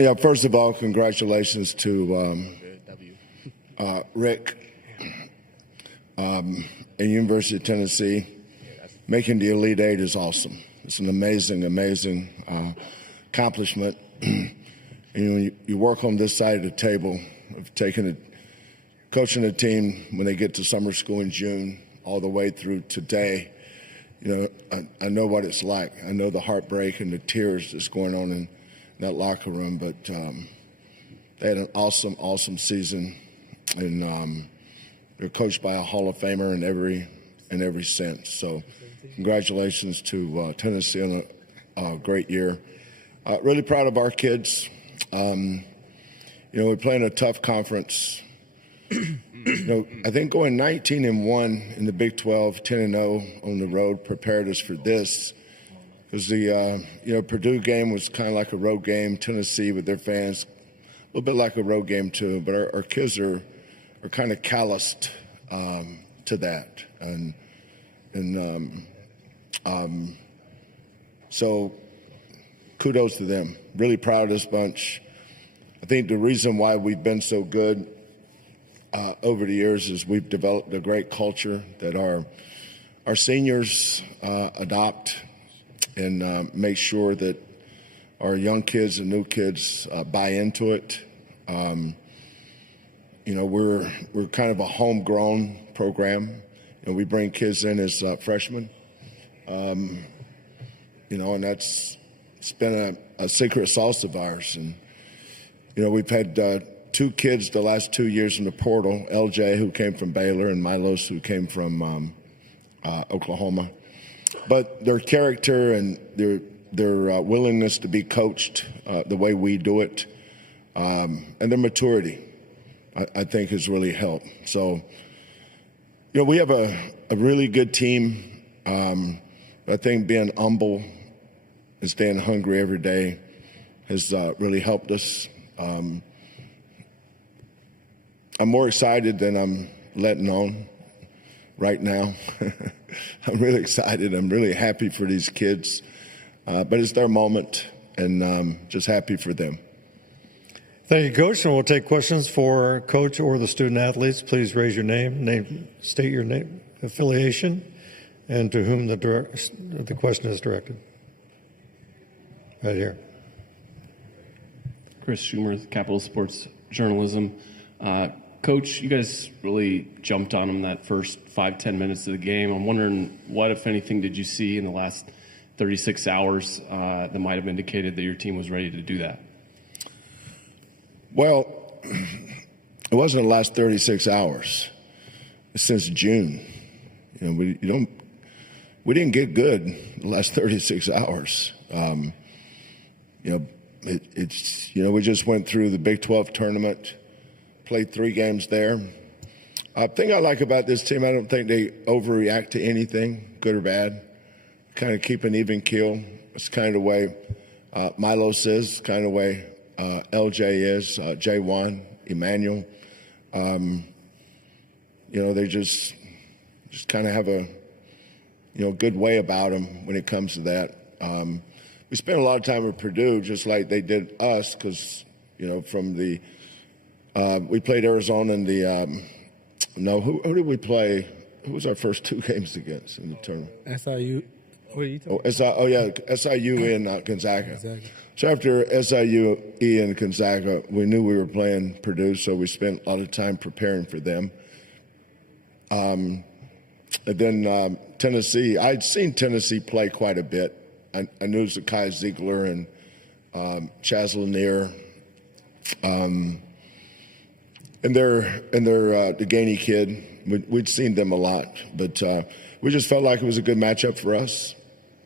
Yeah, first of all, congratulations to Rick and University of Tennessee. Making the Elite Eight is awesome. It's an amazing, amazing accomplishment. And you work on this side of the table of coaching a team when they get to summer school in June all the way through today. I know what it's like. I know the heartbreak and the tears that's going on in that locker room, but they had an awesome, awesome season, and they're coached by a Hall of Famer in every sense. So, congratulations to Tennessee on a great year. Really proud of our kids. We're playing a tough conference. I think going 19-1 in the Big 12, 10-0 on the road prepared us for this. Because the Purdue game was kind of like a road game. Tennessee with their fans, a little bit like a road game too. But our kids are kind of calloused to that, and so kudos to them. Really proud of this bunch. I think the reason why we've been so good over the years is we've developed a great culture that our seniors adopt and make sure that our young kids and new kids buy into it. We're kind of a homegrown program, and we bring kids in as freshmen. And it's been a secret sauce of ours. And we've had two kids the last 2 years in the portal, LJ, who came from Baylor, and Milos, who came from Oklahoma. But their character and their willingness to be coached the way we do it, and their maturity, I think has really helped. So, we have a really good team. I think being humble and staying hungry every day has really helped us. I'm more excited than I'm letting on right now. I'm really excited. I'm really happy for these kids. But it's their moment, and just happy for them. Thank you, Coach. And we'll take questions for Coach or the student athletes. Please raise your name, state your name, affiliation, and to whom the question is directed. Right here. Chris Schumer, Capital Sports Journalism. Coach, you guys really jumped on them that first 5-10 minutes of the game. I'm wondering what, if anything, did you see in the last 36 hours that might have indicated that your team was ready to do that? Well, it wasn't the last 36 hours. It's since June. We didn't get good the last 36 hours. We just went through the Big 12 tournament, played 3 games there. Thing I like about this team, I don't think they overreact to anything, good or bad. Kind of keep an even keel. It's kind of the way Milos is, kind of the way LJ is, J1, Emanuel. They just kind of have a good way about them when it comes to that. We spent a lot of time with Purdue, just like they did us, because from the we played Arizona in the who did we play? Who was our first 2 games against in the tournament? SIU. What are you talking SIU and Gonzaga. So after SIU and Gonzaga, we knew we were playing Purdue, so we spent a lot of time preparing for them. And then Tennessee, I'd seen Tennessee play quite a bit. I knew Zakai Ziegler and Chaz Lanier, and the Gainey kid. We'd seen them a lot, but we just felt like it was a good matchup for us.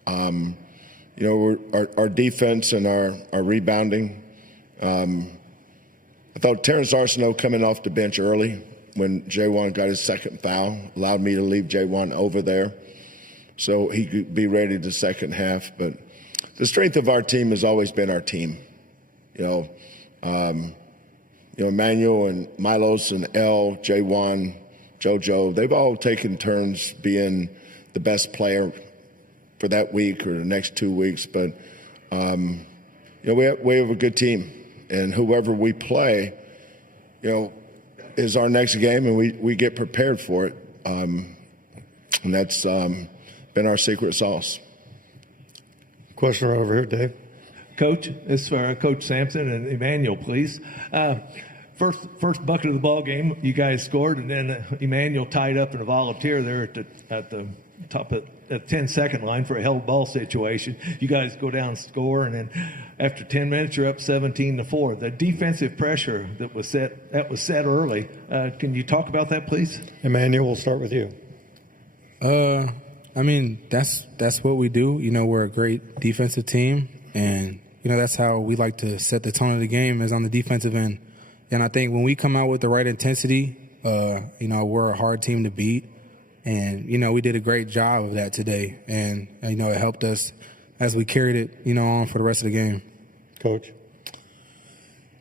Our defense and our rebounding. I thought Terrence Arsenault coming off the bench early when J1 got his second foul allowed me to leave J1 over there so he could be ready the second half. But the strength of our team has always been our team. Emanuel and Milos and L, J1, JoJo, they've all taken turns being the best player for that week or the next 2 weeks. But, we have a good team. and whoever we play, is our next game, and we get prepared for it. And that's been our secret sauce. Question right over here, Dave. Coach, this is for Coach Sampson and Emanuel, please. First bucket of the ball game, you guys scored, and then Emanuel tied up in a volunteer there at the top of the 10-second line for a held ball situation. You guys go down and score, and then after 10 minutes, you're up 17-4. The defensive pressure that was set early. Can you talk about that, please? Emanuel, we'll start with you. I mean, that's what we do. We're a great defensive team, and that's how we like to set the tone of the game, is on the defensive end. And I think when we come out with the right intensity, we're a hard team to beat. And, we did a great job of that today. And, it helped us as we carried it, on for the rest of the game. Coach?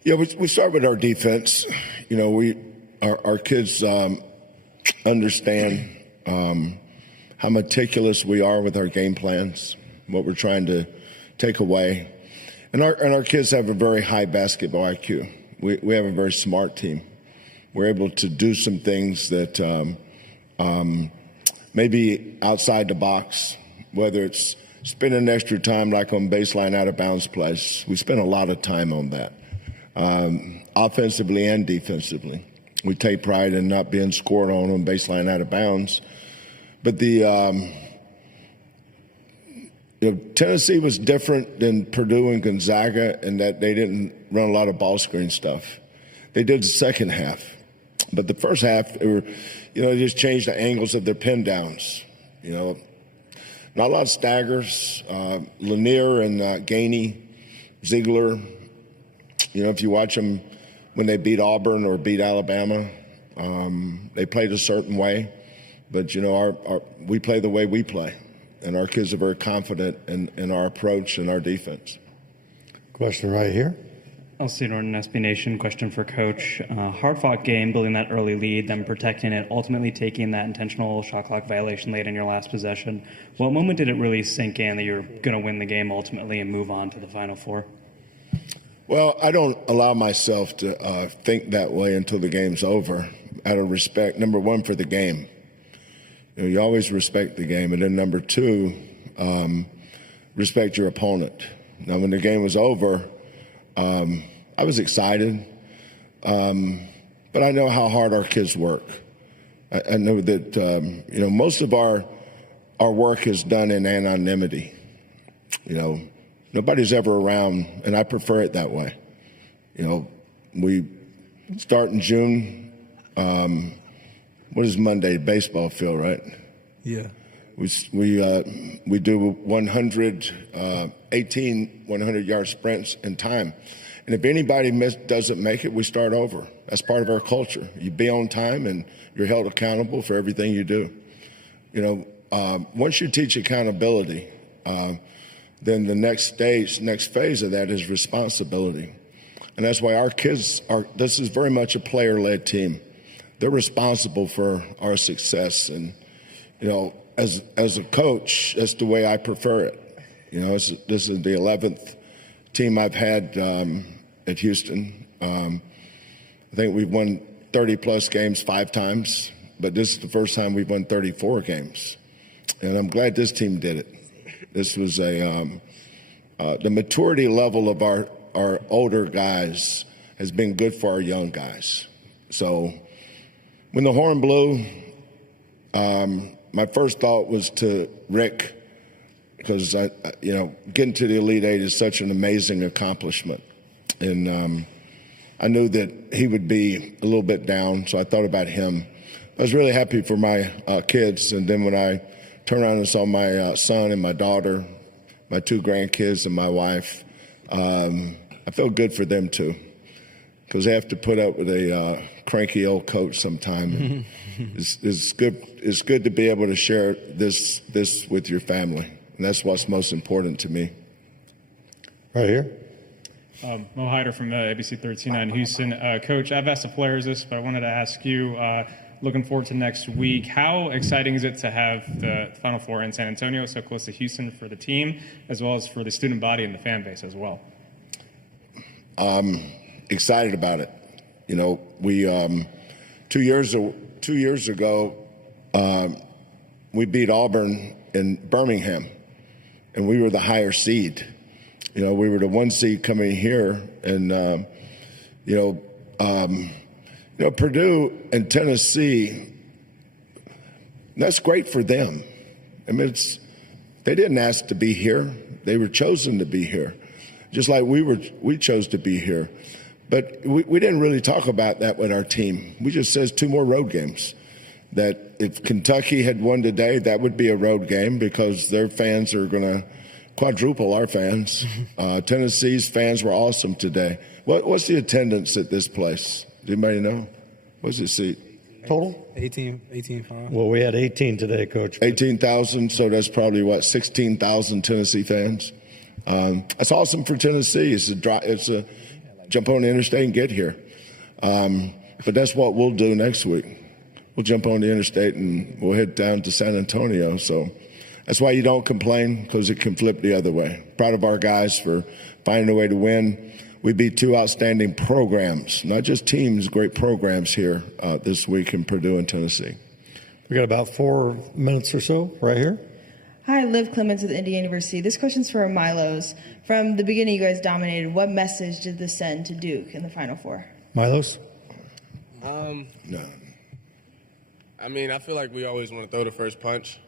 Yeah, we start with our defense. Our kids understand how meticulous we are with our game plans, what we're trying to take away. And our kids have a very high basketball IQ. We have a very smart team. We're able to do some things that maybe outside the box, whether it's spending extra time like on baseline out of bounds plays. We spend a lot of time on that, offensively and defensively. We take pride in not being scored on baseline out of bounds. But Tennessee was different than Purdue and Gonzaga in that they didn't run a lot of ball screen stuff. They did the second half. But the first half, they just changed the angles of their pin downs. Not a lot of staggers. Lanier and Gainey, Ziegler, if you watch them when they beat Auburn or beat Alabama, they played a certain way. But, we play the way we play. And our kids are very confident in our approach and our defense. Question right here. LC Norton, SB Nation. Question for Coach. Hard-fought game, building that early lead, then protecting it, ultimately taking that intentional shot clock violation late in your last possession. What moment did it really sink in that you were going to win the game ultimately and move on to the Final Four? Well, I don't allow myself to think that way until the game's over, out of respect, number one, for the game. You always respect the game. And then number two, respect your opponent. Now, when the game was over, I was excited, but I know how hard our kids work. I know that, most of our work is done in anonymity. Nobody's ever around, and I prefer it that way. We start in June. What is Monday? Baseball field, right? Yeah. We do 18 100-yard sprints in time. And if anybody doesn't make it, we start over. That's part of our culture. You be on time, and you're held accountable for everything you do. Once you teach accountability, then the next phase of that is responsibility. And that's why our kids this is very much a player-led team. They're responsible for our success. And, as a coach, that's the way I prefer it. This is the 11th team I've had at Houston. I think we've won 30-plus games 5 times, but this is the first time we've won 34 games. And I'm glad this team did it. This was the maturity level of our older guys has been good for our young guys. So when the horn blew, my first thought was to Rick, because getting to the Elite Eight is such an amazing accomplishment, and I knew that he would be a little bit down, so I thought about him. I was really happy for my kids, and then when I turned around and saw my son and my daughter, my 2 grandkids, and my wife, I felt good for them too, because they have to put up with a cranky old coach sometime. It's good to be able to share this with your family, and that's what's most important to me. Right here. Mo Hyder from ABC 13 Houston. Coach, I've asked the players this, but I wanted to ask you, looking forward to next week, how exciting is it to have the Final Four in San Antonio, so close to Houston, for the team, as well as for the student body and the fan base as well? excited about it. You know, we 2 years ago we beat Auburn in Birmingham, and we were the higher seed. You know, we were the 1 seed coming here, and Purdue and Tennessee. That's great for them. I mean, they didn't ask to be here; they were chosen to be here, just like we chose to be here. But we didn't really talk about that with our team. We just said 2 more road games. That if Kentucky had won today, that would be a road game because their fans are going to quadruple our fans. Tennessee's fans were awesome today. What's the attendance at this place? Does anybody know? What's the seat? Total? 18,500. Well, we had 18 today, Coach. 18,000, so that's probably, 16,000 Tennessee fans. That's awesome for Tennessee. It's a jump on the interstate and get here. But that's what we'll do next week. We'll jump on the interstate and we'll head down to San Antonio. So that's why you don't complain, because it can flip the other way. Proud of our guys for finding a way to win. We beat 2 outstanding programs, not just teams, great programs here this week in Purdue and Tennessee. We got about 4 minutes or so right here. Hi, Liv Clements with Indiana University. This question's for Milos. From the beginning, you guys dominated. What message did this send to Duke in the Final Four? Milos? No. I mean, I feel like we always want to throw the first punch.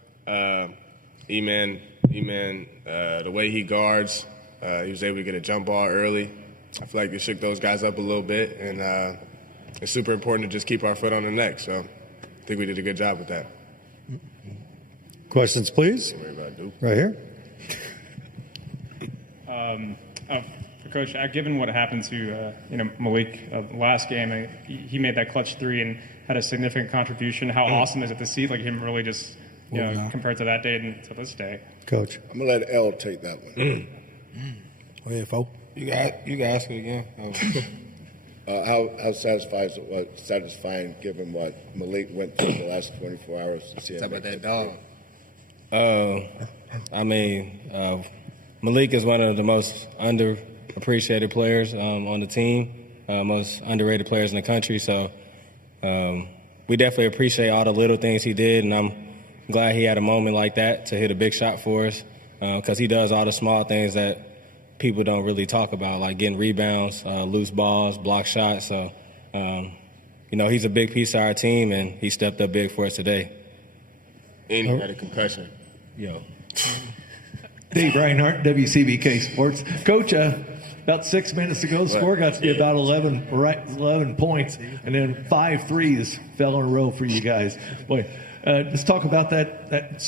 E-Man, the way he guards, he was able to get a jump ball early. I feel like it shook those guys up a little bit, and it's super important to just keep our foot on the neck. So I think we did a good job with that. Questions, please. Right here. For Coach, given what happened to Malik last game, he made that clutch 3 and had a significant contribution. How awesome is it to see him really just compared to that day and to this day? Coach. I'm going to let L take that one. Go ahead, Fo. You can ask it again. How satisfying given what Malik went through the last 24 hours to see him. Talk about that dog. I mean, Malik is one of the most underappreciated players on the team, most underrated players in the country. So we definitely appreciate all the little things he did, and I'm glad he had a moment like that to hit a big shot for us, because he does all the small things that people don't really talk about, like getting rebounds, loose balls, block shots. So, he's a big piece of our team, and he stepped up big for us today. And he had a concussion. Dave Reinhardt, WCBK Sports. Coach, about 6 minutes ago, the score got to be about 11 points, and then 5 threes fell in a row for you guys. Boy, let's talk about that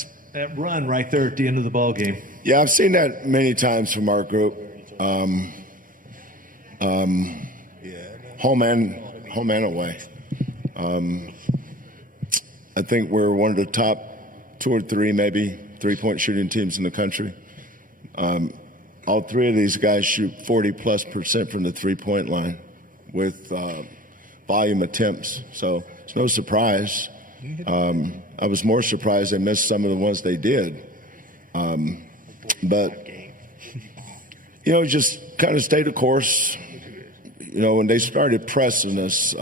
run right there at the end of the ball game. Yeah, I've seen that many times from our group, home and away. I think we're one of the top 2 or 3, maybe, 3-point shooting teams in the country. All 3 of these guys shoot 40+% from the 3-point line with volume attempts. So it's no surprise. I was more surprised they missed some of the ones they did. But, just kind of stay the course. When they started pressing us,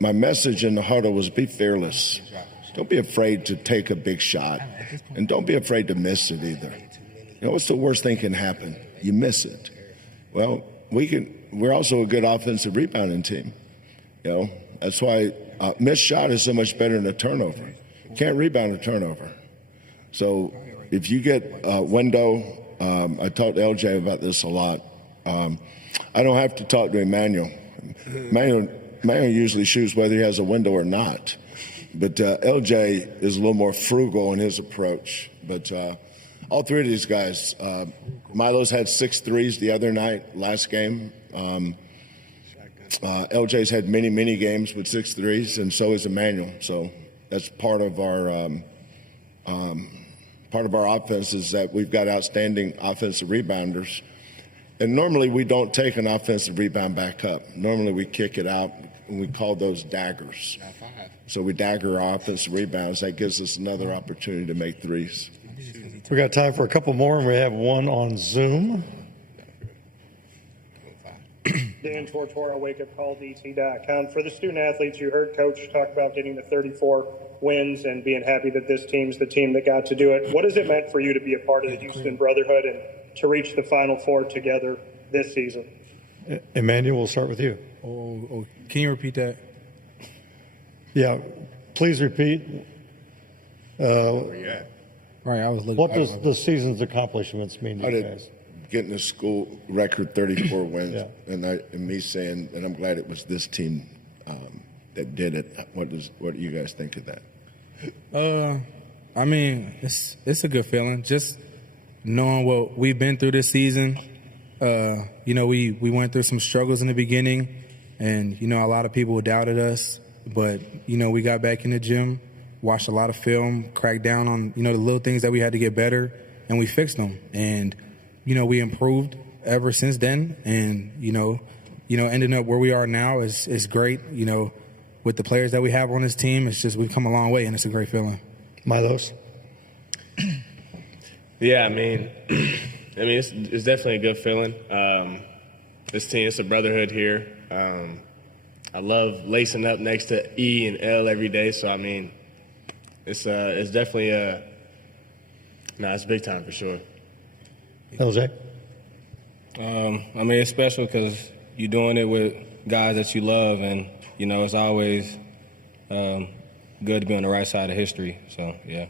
my message in the huddle was be fearless. Don't be afraid to take a big shot. And don't be afraid to miss it either. What's the worst thing can happen? You miss it. Well, we're also a good offensive rebounding team. That's why missed shot is so much better than a turnover. You can't rebound a turnover. So if you get a window, I talked to LJ about this a lot. I don't have to talk to Emanuel. Emanuel usually shoots whether he has a window or not. But LJ is a little more frugal in his approach. But all 3 of these guys, Milos had 6 threes the other night, last game. LJ's had many games with 6 threes, and so is Emanuel. So that's part of our offense is that we've got outstanding offensive rebounders. And normally we don't take an offensive rebound back up. Normally we kick it out, and we call those daggers. So we dagger our offensive rebounds. That gives us another opportunity to make threes. We got time for a couple more, and we have one on Zoom. Dan Tortora, wakeupcalldt.com. For the student athletes, you heard Coach talk about getting the 34 wins and being happy that this team's the team that got to do it. What has it meant for you to be a part of the Houston Brotherhood and to reach the Final Four together this season? Emanuel, we'll start with you. Can you repeat that? Yeah, please repeat. Right, I was looking. What does the season's accomplishments mean to you guys? Getting a school record 34 wins, Yeah. and me saying, and I'm glad it was this team that did it. What do you guys think of that? I mean, it's a good feeling. Just knowing what we've been through this season. You know, we went through some struggles in the beginning, and you know, a lot of people doubted us. But you know, we got back in the gym, watched a lot of film, cracked down on the little things that we had to get better, and we fixed them. And you know, we improved ever since then, and you know, ending up where we are now is great. You know, with the players that we have on this team, it's just we've come a long way, and it's a great feeling. Milos? Yeah, I mean, it's definitely a good feeling. This team, it's a brotherhood here. I love lacing up next to E and L every day. So I mean, it's definitely it's big time for sure. LJ? I mean, it's special because you're doing it with guys that you love, and you know it's always good to be on the right side of history. So yeah.